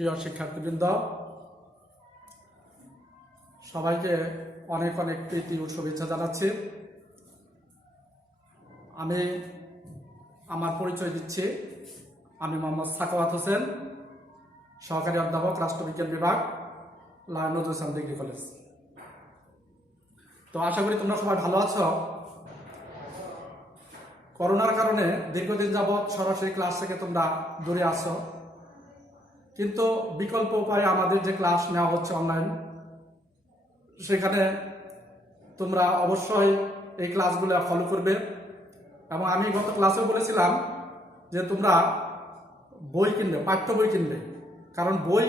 প্রিয় শিক্ষার্থীবৃন্দ, সবাইকে অনেক অনেক প্রীতি ও শুভেচ্ছা জানাচ্ছি। আমি আমার পরিচয় দিচ্ছি। আমি মোহাম্মদ সাখাওয়াত হোসেন, সহকারী অধ্যাপক, রাষ্ট্রবিজ্ঞান বিভাগ, lion Nazrul Islam degree college. তো আশা করি তোমরা সবাই ভালো আছো। করোনার কারণে দীর্ঘদিন যাবৎ সরাসরি ক্লাস থেকে তোমরা দূরে আছো, কিন্তু বিকল্প উপায়ে আমাদের যে ক্লাস নেওয়া হচ্ছে অনলাইন, সেখানে তোমরা অবশ্যই এই ক্লাসগুলো ফলো করবে। এবং আমি গত ক্লাসেও বলেছিলাম যে তোমরা বই কিনবে, পাঠ্য বই কিনবে, কারণ বই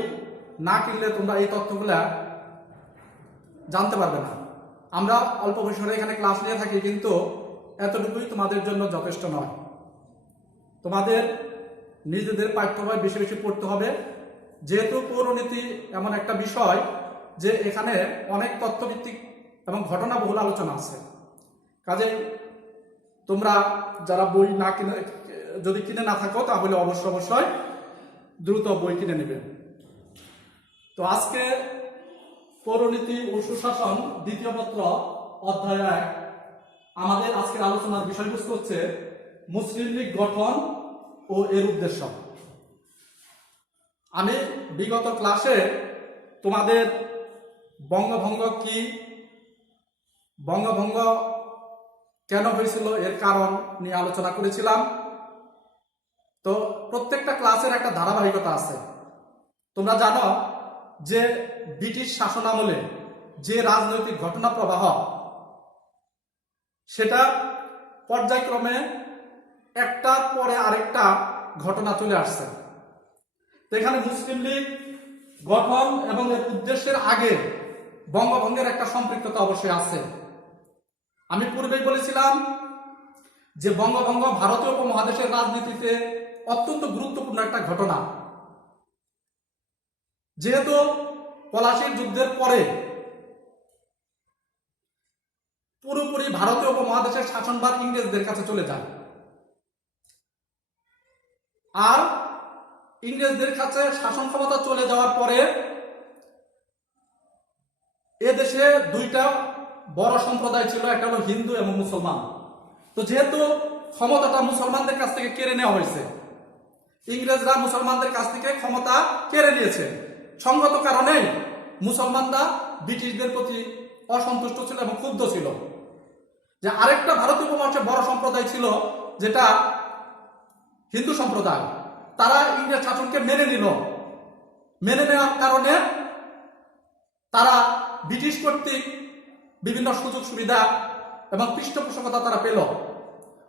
না কিনলে তোমরা এই তথ্যগুলা জানতে পারবে না। আমরা অল্প পরিসরে এখানে ক্লাস নিয়ে থাকি, কিন্তু এতটুকুই তোমাদের জন্য যথেষ্ট নয়। তোমাদের নিজেদের পাঠ্য বই বেশি বেশি পড়তে হবে, যেহেতু পৌরনীতি এমন একটা বিষয় যে এখানে অনেক তথ্যভিত্তিক এবং ঘটনাবহুল আলোচনা আছে। কাজেই তোমরা যারা বই না কিনে, যদি কিনে না থাকো, তাহলে অবশ্যই দ্রুত বই কিনে নেবে। তো আজকে পৌরনীতি ও সুশাসন দ্বিতীয় পত্র অধ্যায় 1, আমাদের আজকের আলোচনার বিষয়বস্তু হচ্ছে মুসলিম লীগ গঠন ও এর উদ্দেশ্য। আমি বিগত ক্লাসে তোমাদের বঙ্গভঙ্গ কি, বঙ্গভঙ্গ কেন হয়েছিল এর কারণ নিয়ে আলোচনা করেছিলাম। তো প্রত্যেকটা ক্লাসের একটা ধারাবাহিকতা আছে। তোমরা জানো যে ব্রিটিশ শাসন আমলে যে রাজনৈতিক ঘটনা প্রবাহ, সেটা পর্যায়ক্রমে একটার পরে আরেকটা ঘটনা চলে আসছে। তো এখানে মুসলিম লীগ গঠন এবং এর উদ্দেশ্যের আগে বঙ্গভঙ্গের একটা সম্পৃক্ততা অবশ্যই আছে। আমি পূর্বেই বলেছিলাম যে বঙ্গভঙ্গ ভারতীয় উপমহাদেশের রাজনীতিতে অত্যন্ত গুরুত্বপূর্ণ একটা ঘটনা। যেহেতু পলাশীর যুদ্ধের পরে পুরোপুরি ভারতীয় উপমহাদেশের শাসনভার ইংরেজদের কাছে চলে যায়, আর ইংরেজদের কাছে শাসন ক্ষমতা চলে যাওয়ার পরে এদেশে দুইটা বড় সম্প্রদায় ছিল, একটা হলো হিন্দু এবং মুসলমান। তো যেহেতু ক্ষমতাটা মুসলমানদের কাছ থেকে কেড়ে নেওয়া হয়েছে, ইংরেজরা মুসলমানদের কাছ থেকে ক্ষমতা কেড়ে নিয়েছে, সঙ্গত কারণেই মুসলমানরা ব্রিটিশদের প্রতি অসন্তুষ্ট ছিল এবং ক্ষুব্ধ ছিল। যে আরেকটা ভারতীয় উপমহাদেশের বড় সম্প্রদায় ছিল, যেটা হিন্দু সম্প্রদায়, তারা ইংরেজ শাসনকে মেনে নিল। মেনে নেওয়ার কারণে তারা ব্রিটিশ কর্তৃক বিভিন্ন সুযোগ সুবিধা এবং পৃষ্ঠপোষকতা তারা পেল।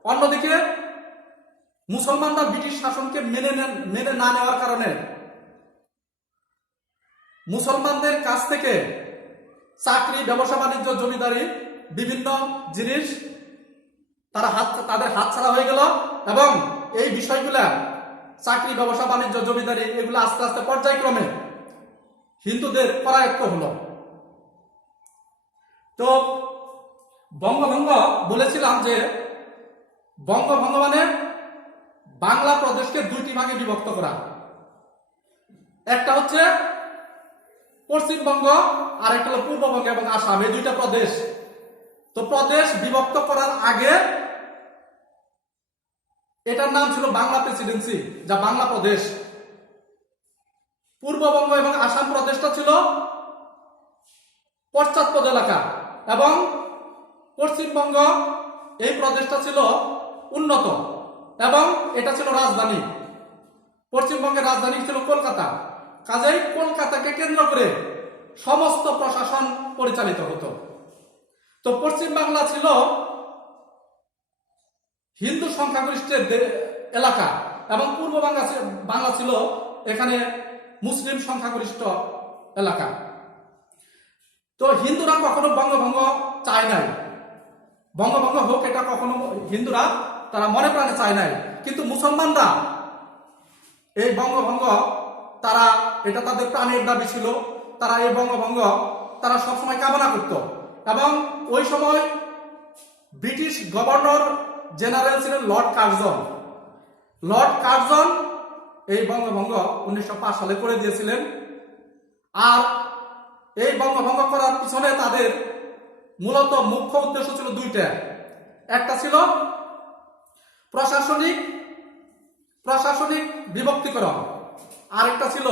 অন্যদিকে মুসলমানরা ব্রিটিশ শাসনকে মেনে না নেওয়ার কারণে মুসলমানদের কাছ থেকে চাকরি, ব্যবসা বাণিজ্য, জমিদারি, বিভিন্ন জিনিস তাদের হাতছাড়া হয়ে গেল, এবং এই বিষয়গুলা চাকরি, ব্যবসা বাণিজ্য, জমিদারি এগুলো আস্তে আস্তে পর্যায়ক্রমে হিন্দুদের করায়ত্ত হলো। তো বঙ্গভঙ্গ বলেছিলাম যে বঙ্গভঙ্গ মানে বাংলা প্রদেশকে দুইটি ভাগে বিভক্ত করা। একটা হচ্ছে পশ্চিমবঙ্গ, আর একটা হলো পূর্ববঙ্গ এবং আসাম, এই দুইটা প্রদেশ। তো প্রদেশ বিভক্ত করার আগে এটার নাম ছিল বাংলা প্রেসিডেন্সি, যা বাংলা প্রদেশ। পূর্ববঙ্গ এবং আসাম প্রদেশটা ছিল পশ্চাৎপদ এলাকা, এবং পশ্চিমবঙ্গ এই প্রদেশটা ছিল উন্নত, এবং এটা ছিল রাজধানী। পশ্চিমবঙ্গের রাজধানী ছিল কলকাতা। কাজেই কলকাতাকে কেন্দ্র করে সমস্ত প্রশাসন পরিচালিত হতো। তো পশ্চিম বাংলা ছিল হিন্দু সংখ্যাগরিষ্ঠের এলাকা, এবং পূর্ব বাংলা ছিল এখানে মুসলিম সংখ্যাগরিষ্ঠ এলাকা। তো হিন্দুরা কখনো বঙ্গভঙ্গ চায় নাই, বঙ্গভঙ্গ হোক এটা কখনো হিন্দুরা তারা মনে প্রাণে চায় নাই। কিন্তু মুসলমানরা এই বঙ্গভঙ্গ, তারা এটা তাদের প্রাণের দাবি ছিল, তারা এই বঙ্গভঙ্গ তারা সবসময় কামনা করত। এবং ওই সময় ব্রিটিশ গভর্নর জেনারেল ছিলেন লর্ড কার্জন। লর্ড কার্জন এই বঙ্গভঙ্গ 1905 সালে করে দিয়েছিলেন। আর এই বঙ্গভঙ্গ করার পিছনে তাদের মূলত মুখ্য উদ্দেশ্য ছিল দুইটা। একটা ছিল প্রশাসনিক বিভক্তিকরণ, আর একটা ছিল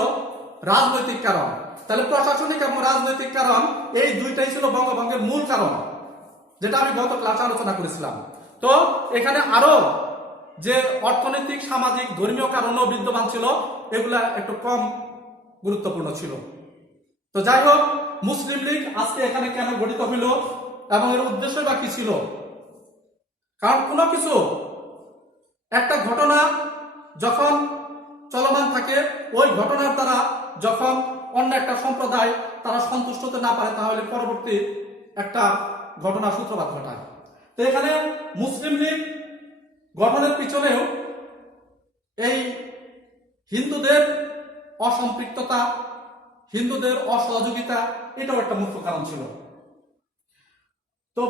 রাজনৈতিক কারণ। তাহলে প্রশাসনিক এবং রাজনৈতিক কারণ এই দুইটাই ছিল বঙ্গভঙ্গের মূল কারণ, যেটা আমি গত ক্লাসে আলোচনা করেছিলাম। তো এখানে আরো যে অর্থনৈতিক, সামাজিক, ধর্মীয় কারণও বিদ্যমান ছিল, এগুলা একটু কম গুরুত্বপূর্ণ ছিল। তো যাই হোক, মুসলিম লীগ আজকে এখানে কেন গঠিত হইল এবং এর উদ্দেশ্য বা কি ছিল? কারণ কোনো কিছু, একটা ঘটনা যখন চলমান থাকে, ওই ঘটনার দ্বারা যখন অন্য একটা সম্প্রদায় তারা সন্তুষ্ট হতে না পারে, তাহলে পরবর্তী একটা ঘটনার সূত্রপাত ঘটায়। তো এখানে মুসলিম লীগ গঠনের পিছনেও এই হিন্দুদের অসম্পৃক্ততা, হিন্দুদের অসহযোগিতা, এটাও একটা মুখ্য কারণ ছিল। তো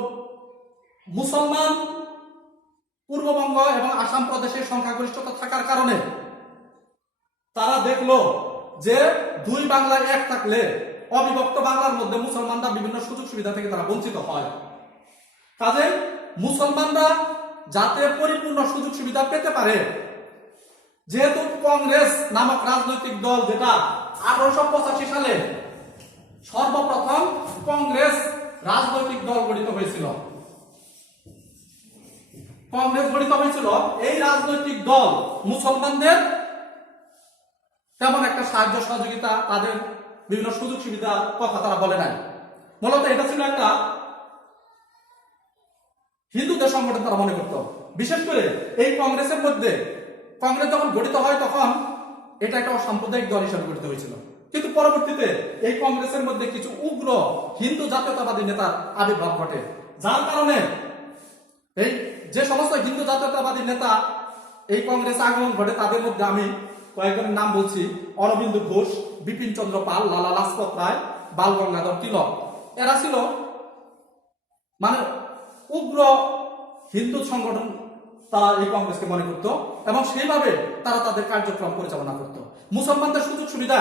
মুসলমান পূর্ববঙ্গ এবং আসাম প্রদেশের সংখ্যাগরিষ্ঠতা থাকার কারণে তারা দেখলো যে দুই বাংলা এক থাকলে অবিভক্ত বাংলার মধ্যে মুসলমানরা বিভিন্ন সুযোগ সুবিধা থেকে তারা বঞ্চিত হয়। কাজে মুসলমানরা যাতে পরিপূর্ণ সুযোগ সুবিধা পেতে পারে, যেহেতু কংগ্রেস নামক রাজনৈতিক দল, যেটা 1885 সালে সর্বপ্রথম কংগ্রেস রাজনৈতিক দল গঠিত হয়েছিল, এই রাজনৈতিক দল মুসলমানদের তেমন একটা সাহায্য সহযোগিতা, তাদের বিভিন্ন সুযোগ সুবিধা কথা তারা বলে নাই। মূলত এটা ছিল একটা হিন্দুদের সংগঠন তারা মনে করত। বিশেষ করে এই কংগ্রেসের মধ্যে, কংগ্রেস যখন গঠিত হয় তখন এটা একটা অসাম্প্রদায়িক দল হিসেবে গঠিত হয়েছিল, কিন্তু পরবর্তীতে এই কংগ্রেসের মধ্যে কিছু উগ্র হিন্দু জাতীয়তাবাদী নেতার আবির্ভাব ঘটে, যার কারণে এই যে সমস্ত হিন্দু জাতীয়তাবাদী নেতা এই কংগ্রেসে আগমন ঘটে, তাদের মধ্যে আমি কয়েকজনের নাম বলছি: অরবিন্দ ঘোষ, বিপিন চন্দ্র পাল, লালা লাজপত রায়, বাল গঙ্গাধর তিলক। এরা ছিল মানে উগ্র হিন্দু সংগঠন, তারা এই কংগ্রেসকে মনে করত এবং সেইভাবে তারা তাদের কার্যক্রম পরিচালনা করত। মুসলমানদের সুযোগ সুবিধা,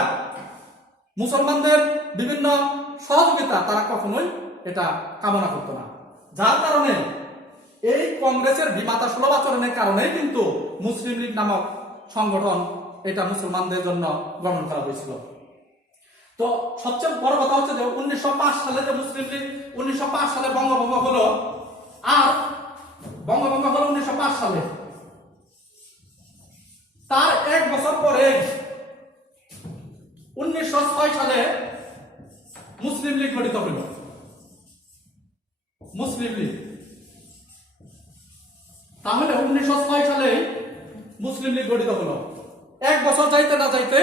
মুসলমানদের বিভিন্ন সহযোগিতা তারা কখনোই এটা কামনা করত না, যার কারণে এই কংগ্রেসের বিমাতা সুলভ আচরণের কারণে কিন্তু মুসলিম লীগ নামক সংগঠন এটা মুসলমানদের জন্য গঠন করা হয়েছিল। তো সবচেয়ে বড় কথা হচ্ছে যে 1905 সালে যে মুসলিম লীগ, 1905 সালে বঙ্গভঙ্গ হলো, আর বঙ্গভঙ্গ হলো 1905 সালে, তার এক বছর পরে 1906 সালে মুসলিম লীগ গঠিত হল। মুসলিম লীগ, তাহলে 1906 সালে মুসলিম লীগ গঠিত হলো। এক বছর যাইতে না যাইতে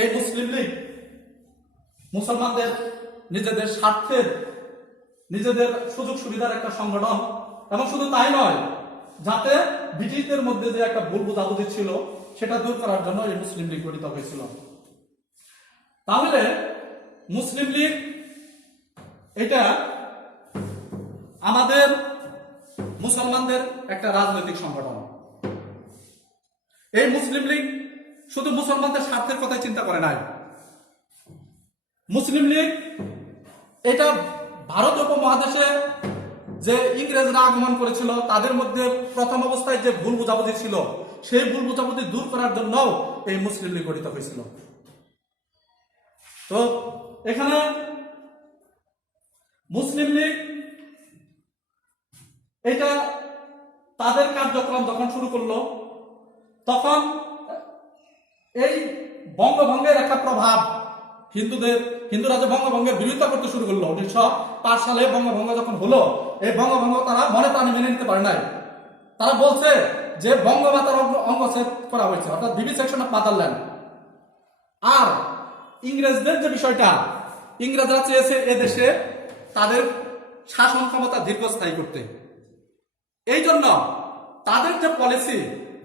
এই মুসলিম লীগ মুসলমানদের নিজেদের স্বার্থের, নিজেদের সুযোগ সুবিধার একটা সংগঠন, এবং শুধু তাই নয়, যাতে ব্রিটিশদের মধ্যে যে একটা ভুল বোঝাবুঝি ছিল সেটা দূর করার জন্য এই মুসলিম লীগ গঠিত হয়েছিল। তাহলে মুসলিম লীগ এটা আমাদের মুসলমানদের একটা রাজনৈতিক সংগঠন। এই মুসলিম লীগ শুধু মুসলমানদের স্বার্থের কথাই চিন্তা করে নাই। মুসলিম লীগ এটা ভারত উপমহাদেশে যে ইংরেজরা আগমন করেছিল, তাদের মধ্যে প্রথম অবস্থায় যে ভুল বোঝাবুঝি ছিল, সেই ভুল বোঝাবুঝি দূর করার জন্য এই মুসলিম লীগ গঠিত হয়েছিল। তো এখানে মুসলিম লীগ এটা তাদের কার্যক্রম যখন শুরু করলো, তখন এই বঙ্গভঙ্গের একটা প্রভাব হিন্দুরা যে বঙ্গভঙ্গের বিরোধিতা করতে শুরু করলো। 1905 সালে বঙ্গভঙ্গ যখন হলো, এই বঙ্গভঙ্গ তারা মনে প্রাণে মেনে নিতে পারে নাই। তারা বলছে যে বঙ্গমাতার অঙ্গচ্ছেদ করা হয়েছে, অর্থাৎ ভিভিসেকশন অফ মাদারল্যান্ড। আর ইংরেজদের যে বিষয়টা, ইংরেজরা চেয়েছে এদেশে তাদের শাসন ক্ষমতা দীর্ঘস্থায়ী করতে। এই জন্য তাদের যে পলিসি,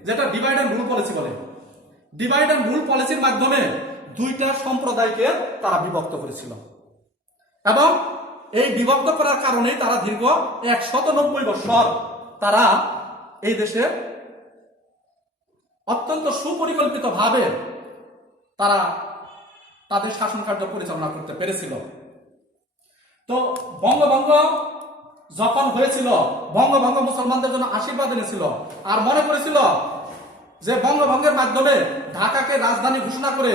যেটা ডিভাইড অ্যান্ড রুল পলিসি বলে, ডিভাইড অ্যান্ড রুল পলিসির মাধ্যমে দুইটা সম্প্রদায়কে তারা বিভক্ত করেছিল, এবং এই বিভক্ত করার কারণে তারা দীর্ঘ 190 বছর তারা এই দেশে অত্যন্ত সুপরিকল্পিত ভাবে তারা তাদের শাসন কার্য পরিচালনা করতে পেরেছিল। তো বঙ্গভঙ্গ যখন হয়েছিল, বঙ্গভঙ্গ মুসলমানদের জন্য আশীর্বাদ এনেছিল, আর মনে করেছিল যে বঙ্গভঙ্গের মাধ্যমে ঢাকাকে রাজধানী ঘোষণা করে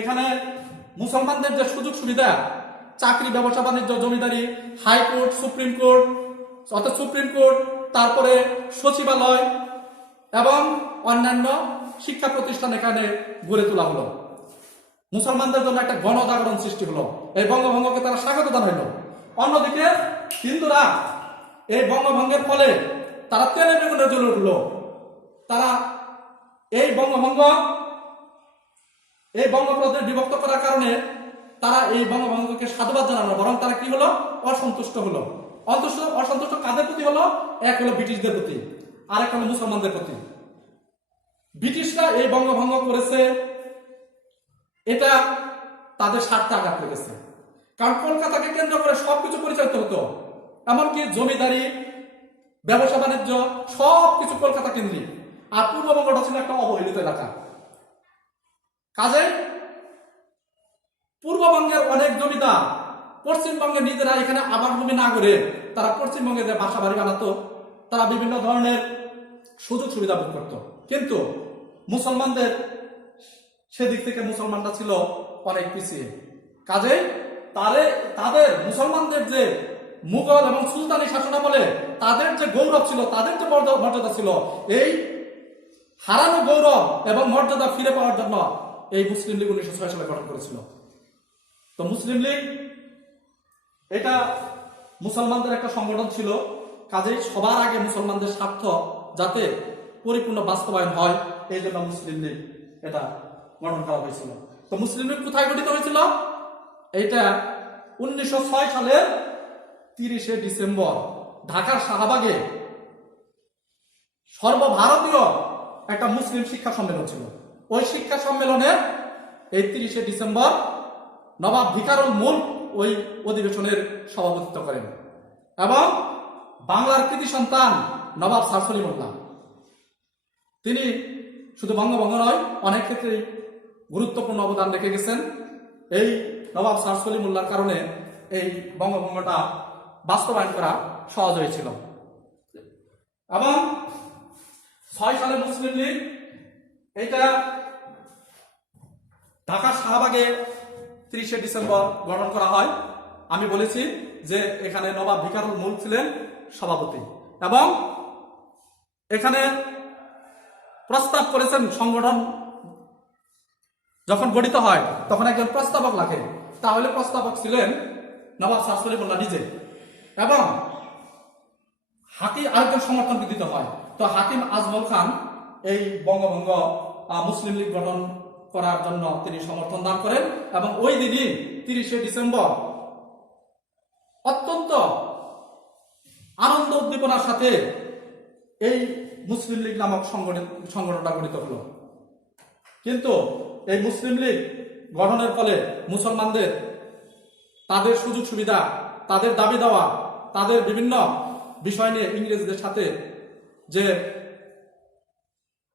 এখানে মুসলমানদের যে সুযোগ সুবিধা, চাকরি, ব্যবসা বাণিজ্য, জমিদারি, হাইকোর্ট, সুপ্রিম কোর্ট, অর্থাৎ সুপ্রিম কোর্ট, তারপরে সচিবালয় এবং অন্যান্য শিক্ষা প্রতিষ্ঠান এখানে গড়ে তোলা হলো। মুসলমানদের জন্য একটা গণজাগরণ সৃষ্টি হলো। এই বঙ্গভঙ্গকে তারা স্বাগত জানাইল। অন্যদিকে হিন্দুরা এই বঙ্গভঙ্গের ফলে তারা তেলে বেগুনে জ্বলে উঠল। তারা এই বঙ্গপ্রদেশ বিভক্ত করার কারণে তারা এই বঙ্গভঙ্গকে সাধুবাদ জানানো, বরং তারা কি হলো, অসন্তুষ্ট হলো। অসন্তুষ্ট কাদের প্রতি হলো? এক হলো ব্রিটিশদের প্রতি, আরেক হলো মুসলমানদের প্রতি। ব্রিটিশরা এই বঙ্গভঙ্গ করেছে, এটা তাদের স্বার্থে আঘাত করেছে। কারণ কলকাতাকে কেন্দ্র করে সবকিছু পরিচালিত হতো, এমনকি জমিদারি, ব্যবসা বাণিজ্য সবকিছু কলকাতা কেন্দ্রিক। আর পূর্ববঙ্গটা ছিল একটা অবহেলিত এলাকা। কাজে পূর্ববঙ্গের অনেক জমিদার পশ্চিমবঙ্গে নিজেরা এখানে আবাসভূমি না করে তারা পশ্চিমবঙ্গে যে বাসা বাড়ি বানাতো, তারা বিভিন্ন ধরনের সুযোগ সুবিধা ভোগ করত। কিন্তু মুসলমানদের সেদিক থেকে মুসলমানরা ছিল অনেক পিছিয়ে। কাজেই তাদের মুসলমানদের যে মুঘল এবং সুলতানি শাসনামলে তাদের যে গৌরব ছিল, তাদের যে মর্যাদা ছিল, এই হারানো গৌরব এবং মর্যাদা ফিরে পাওয়ার জন্য এই মুসলিম লীগ 1906 সালে গঠন করেছিল। তো মুসলিম লীগ এটা মুসলমানদের একটা সংগঠন ছিল। কাজেই সবার আগে মুসলমানদের স্বার্থ যাতে পরিপূর্ণ বাস্তবায়ন হয়, এই জন্য মুসলিম লীগ এটা গঠন করা হয়েছিল। তো মুসলিম লীগ কোথায় গঠিত হয়েছিল? এইটা 1906 সালের 30শে ডিসেম্বর ঢাকার শাহবাগে সর্বভারতীয় একটা মুসলিম শিক্ষা সম্মেলন ছিল। ওই শিক্ষা সম্মেলনে এই 30শে ডিসেম্বর নবাব ভিকারুল মুলক ওই অধিবেশনের সভাপতিত্ব করেন এবং বাংলার কৃতি সন্তান নবাব স্যার সলিমুল্লাহ, তিনি শুধু বঙ্গভঙ্গ নয়, অনেক ক্ষেত্রে গুরুত্বপূর্ণ অবদান রেখে গেছেন। এই নবাব স্যার সলিমুল্লাহর কারণে এই বঙ্গভঙ্গটা বাস্তবায়ন করা সহজ হয়েছিল। এবং 6 সালে মুসলিম লীগ এটা ঢাকার শাহবাগে 30শে ডিসেম্বর গঠন করা হয়। আমি বলেছি যে এখানে নবাব ভিকারুল মুলক ছিলেন সভাপতি এবং এখানে প্রস্তাব করেছেন, সংগঠন যখন গঠিত হয় তখন একজন প্রস্তাবক লাগে। তাহলে প্রস্তাবক ছিলেন নবাব স্যার সলিমুল্লাহ নিজে এবং আরেকজন সমর্থন দিতে হয়। তো হাকিম আজমল খান এই বঙ্গভঙ্গ মুসলিম লীগ গঠন করার জন্য তিনি সমর্থন দান করেন এবং ওই দিনই 30শে ডিসেম্বর অত্যন্ত আনন্দ উদ্দীপনার সাথে এই মুসলিম লীগ নামক সংগঠনটা গঠিত হলো। কিন্তু এই মুসলিম লীগ গঠনের ফলে মুসলমানদের তাদের সুযোগ সুবিধা, তাদের দাবি দেওয়া, তাদের বিভিন্ন বিষয় নিয়ে ইংরেজদের সাথে যে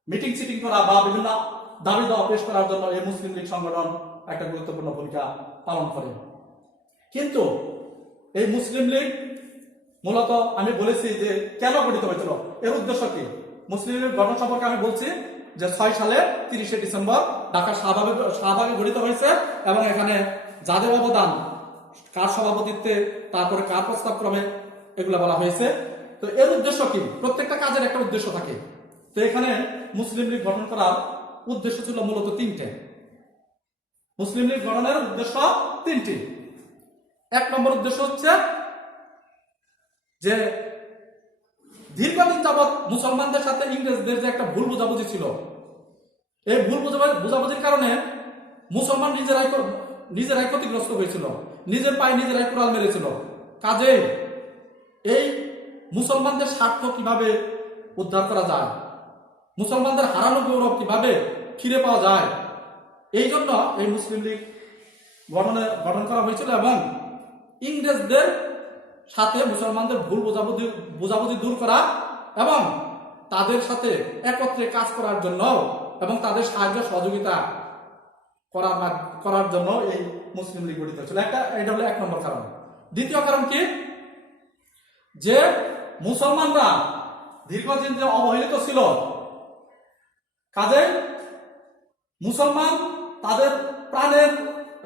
মিটিং সিটিং করা বা বিভিন্ন দাবি দেওয়া পেশ করার জন্য এই মুসলিম লীগ সংগঠন একটা গুরুত্বপূর্ণ ভূমিকা পালন করে। কিন্তু এই মুসলিম লীগ মূলত আমি বলেছি যে কেন গঠিত হয়েছিল, এর উদ্দেশ্য কি। মুসলিম লীগ গঠন সম্পর্কে আমি বলছি যে 6 সালে 30শে ডিসেম্বর ঢাকার শাহবাগে গঠিত হয়েছে এবং এখানে যাদের অবদান, কার সভাপতিত্বে, তারপরে কার প্রস্তাব ক্রমে, এগুলো বলা হয়েছে। তো এর উদ্দেশ্য কি? প্রত্যেকটা কাজের একটা উদ্দেশ্য থাকে। তো এখানে মুসলিম লীগ গঠন করার উদ্দেশ্য ছিল মূলত 3টে। মুসলিম লীগ গঠনের উদ্দেশ্য 3টি। 1 নম্বর উদ্দেশ্য হচ্ছে যে দীর্ঘদিন যাবৎ মুসলমানদের সাথে ইংরেজদের যে একটা ভুল বোঝাবুঝি ছিল, এই ভুল বোঝাবুঝির কারণে মুসলমান নিজেরাই ক্ষতিগ্রস্ত হয়েছিল, নিজের পায়ে নিজেরাই কুড়াল মেরেছিল। কাজে এই মুসলমানদের স্বার্থ কিভাবে উদ্ধার করা যায়, মুসলমানদের হারানো গৌরব কিভাবে ফিরে পাওয়া যায়, এই জন্য এই মুসলিম লীগ গঠন করা হয়েছিল এবং ইংরেজদের সাথে মুসলমানদের ভুল বোঝাবুঝি দূর করা এবং তাদের সাথে একত্রে কাজ করার জন্য এবং তাদের সাহায্য সহযোগিতা করার জন্য এই মুসলিম লীগ গঠিত হয়েছিল। এটা হলো 1 নম্বর কারণ। দ্বিতীয় কারণ কি, যে মুসলমানরা দীর্ঘদিন যে অবহেলিত ছিল, কাজে মুসলমান তাদের প্রাণের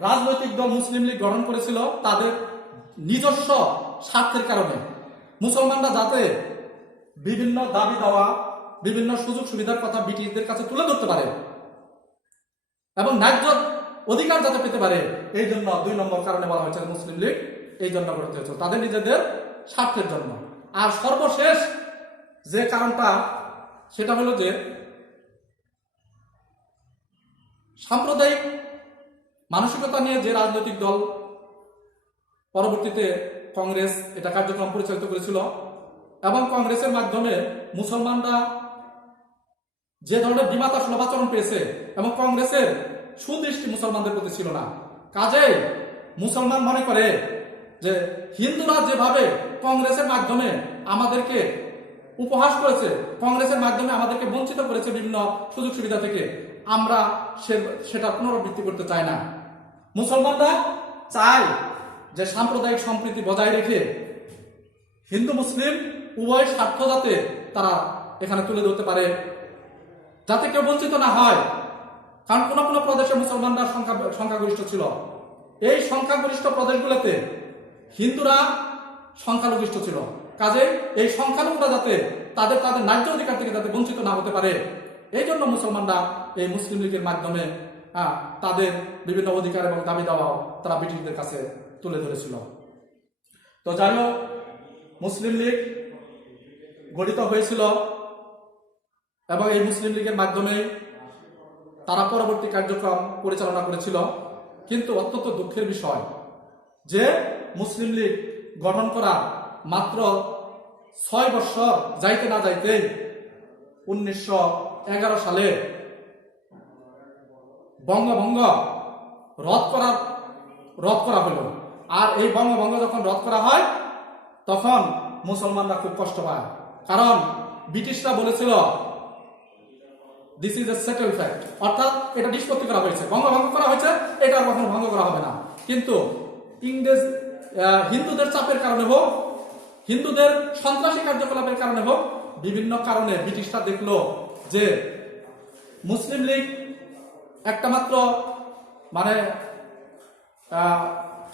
রাজনৈতিক দল মুসলিম লীগ গঠন করেছিল তাদের নিজস্ব স্বার্থের কারণে। মুসলমানরা যাতে বিভিন্ন দাবি দেওয়া, বিভিন্ন সুযোগ সুবিধার কথা ব্রিটিশদের কাছে তুলে ধরতে পারে এবং ন্যায্য অধিকার যাতে পেতে পারে, এই জন্য 2 নম্বর কারণে বলা হয়েছে মুসলিম লীগ এই জন্য গঠিত হয়েছিল, তাদের নিজেদের স্বার্থের জন্য। আর সর্বশেষ যে কারণটা, সেটা হলো যে সাম্প্রদায়িক মানসিকতা নিয়ে যে রাজনৈতিক দল পরবর্তীতে কংগ্রেস এটা কার্যক্রম পরিচালিত করেছিল, এবং কংগ্রেসের মাধ্যমে মুসলমানরা যে ধরনের বিমাতা সুলভ আচরণ পেয়েছে, এবং কংগ্রেসের সুদৃষ্টি মুসলমানদের প্রতি ছিল না। কাজেই মুসলমান মনে করে যে হিন্দুরা যেভাবে কংগ্রেসের মাধ্যমে আমাদেরকে উপহাস করেছে, কংগ্রেসের মাধ্যমে আমাদেরকে বঞ্চিত করেছে বিভিন্ন সুযোগ সুবিধা থেকে, আমরা সেটা পুনরাবৃত্তি করতে চাই না। মুসলমানরা চায় যে সাম্প্রদায়িক সম্প্রীতি বজায় রেখে হিন্দু মুসলিম উভয় স্বার্থ যাতে তারা এখানে তুলে ধরতে পারে, যাতে কেউ বঞ্চিত না হয়। কারণ কোন কোন প্রদেশে মুসলমানরা সংখ্যাগরিষ্ঠ ছিল, এই সংখ্যাগরিষ্ঠ প্রদেশগুলোতে হিন্দুরা সংখ্যালঘিষ্ঠ ছিল। কাজে এই সংখ্যালঘুরা যাতে তাদের ন্যায্য অধিকার থেকে যাতে বঞ্চিত না হতে পারে, এই জন্য মুসলমানরা এই মুসলিম লীগের মাধ্যমে তাদের বিভিন্ন অধিকার এবং দাবি দাওয়াও তারা ব্রিটিশদের কাছে তুলে ধরেছিল। তো যাই হোক, মুসলিম লীগ গঠিত হয়েছিল এবং এই মুসলিম লীগের মাধ্যমে তারা পরবর্তী কার্যক্রম পরিচালনা করেছিল। কিন্তু অত্যন্ত দুঃখের বিষয় যে মুসলিম লীগ গঠন করা মাত্র 6 বছর যাইতে না যাইতেই 1911 সালে বঙ্গভঙ্গ রদ করা হলো। আর এই বঙ্গভঙ্গ যখন রদ করা হয় তখন মুসলমানরা খুব কষ্ট পায়, কারণ ব্রিটিশরা বলেছিল this is a settle fact, অর্থাৎ এটা নিষ্পত্তি করা হয়েছে, বঙ্গভঙ্গ করা হয়েছে, এটা আর কখনো ভঙ্গ করা হবে না। কিন্তু হিন্দুদের চাপের কারণে হোক, হিন্দুদের সন্ত্রাসী কার্যকলাপের কারণে হোক, বিভিন্ন কারণে ব্রিটিশরা দেখলো যে মুসলিম লীগ একটা মাত্র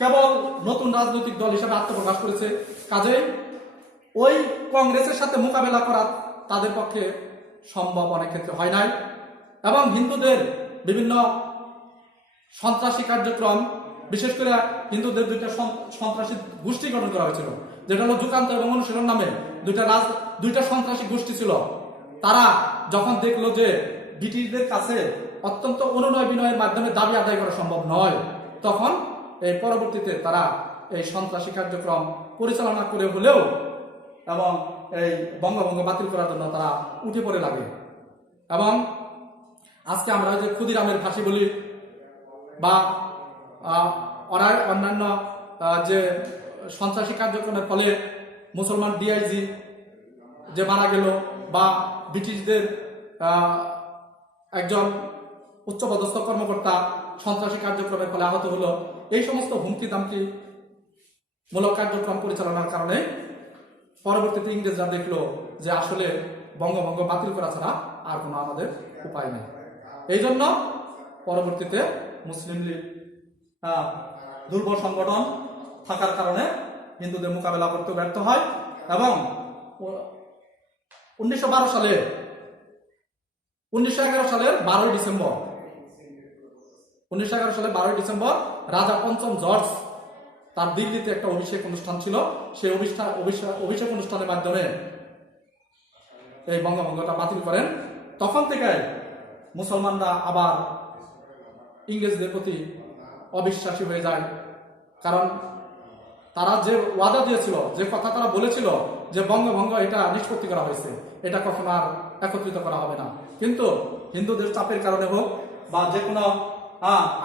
কেবল নতুন রাজনৈতিক দল হিসেবে আত্মপ্রকাশ করেছে। কাজেই ওই কংগ্রেসের সাথে মোকাবেলা করা তাদের পক্ষে সম্ভব অনেক ক্ষেত্রে হয় নাই, এবং হিন্দুদের বিভিন্ন সন্ত্রাসী কার্যক্রম, বিশেষ করে হিন্দুদের 2টা সন্ত্রাসী গোষ্ঠী গঠন করা হয়েছিল, যেটা হলো যুগান্ত এবং অনুশীলন নামে 2টা সন্ত্রাসী গোষ্ঠী ছিল। তারা যখন দেখলো যে ব্রিটিশদের কাছে অত্যন্ত অনুনয় বিনয়ের মাধ্যমে দাবি আদায় করা সম্ভব নয়, তখন এই পরবর্তীতে তারা এই সন্ত্রাসী কার্যক্রম পরিচালনা করে হলেও এবং এই বঙ্গভঙ্গ বাতিল করার জন্য তারা উঠে পড়ে লাগে। এবং আজকে আমরা যে ক্ষুদিরামের ফাঁসি বলি বা অন্যান্য যে সন্ত্রাসী কার্যক্রমের ফলে মুসলমান ডিআইজি যে মারা গেল, বা ব্রিটিশদের একজন উচ্চপদস্থ কর্মকর্তা সন্ত্রাসী কার্যক্রমের ফলে আহত হলো, এই সমস্ত হুমকি দামকি মূলক কার্যক্রম পরিচালনার কারণে পরবর্তীতে ইংরেজরা দেখলো যে আসলে বঙ্গভঙ্গ বাতিল করা ছাড়া আর কোনো আমাদের উপায় নেই। এই জন্য পরবর্তীতে মুসলিম লীগ দুর্বল সংগঠন থাকার কারণে হিন্দুদের মোকাবেলা করতে ব্যর্থ হয়, এবং 1911 সালের 12 ডিসেম্বর রাজা পঞ্চম জর্জ তার দিল্লিতে একটা অভিষেক অনুষ্ঠান ছিল। সেই অভিষেক অনুষ্ঠানের মাধ্যমে এই বঙ্গভঙ্গটা বাতিল করেন। তখন থেকে মুসলমানরা আবার ইংরেজদের প্রতি অবিশ্বাসী হয়ে যায়, কারণ তারা যে ওয়াদা দিয়েছিল, যে কথা তারা বলেছিল যে বঙ্গভঙ্গ এটা নিষ্পত্তি করা হয়েছে, এটা কখনো আর একত্রিত করা হবে না। কিন্তু হিন্দুদের চাপের কারণে হোক বা যে কোনো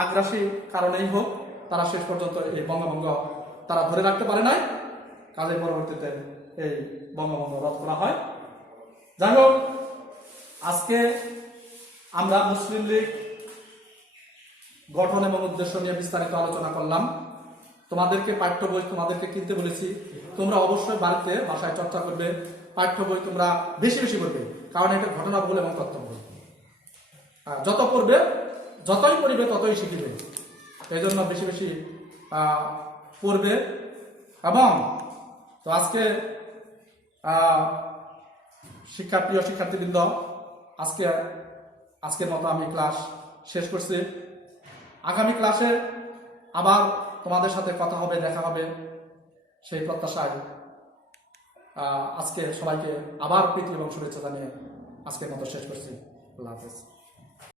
আগ্রাসী কারণেই হোক, তারা শেষ পর্যন্ত এই বঙ্গভঙ্গ তারা ধরে রাখতে পারে নাই। কাজের পরবর্তীতে এই বঙ্গভঙ্গ রদ করা হয়। যাই হোক, আজকে আমরা মুসলিম লীগ গঠন এবং উদ্দেশ্য নিয়ে বিস্তারিত আলোচনা করলাম। তোমাদেরকে পাঠ্য বই তোমাদেরকে কিনতে বলেছি, তোমরা অবশ্যই বাসায় চর্চা করবে। পাঠ্য বই তোমরা বেশি বেশি পড়বে, কারণ এটা ঘটনা বল এবং তথ্য বল। যত পড়বে, যতই পড়বে ততই শিখিবে। এই জন্য বেশি বেশি পড়বে। এবং তো প্রিয় শিক্ষার্থীবৃন্দ, আজকের মতো আমি ক্লাস শেষ করছি। আগামী ক্লাসে আবার তোমাদের সাথে কথা হবে, দেখা হবে, সেই প্রত্যাশায় আজকে সবাইকে আবার প্রীতি এবং শুভেচ্ছা জানিয়ে আজকের মতো শেষ করছি। আল্লাহ হাফেজ।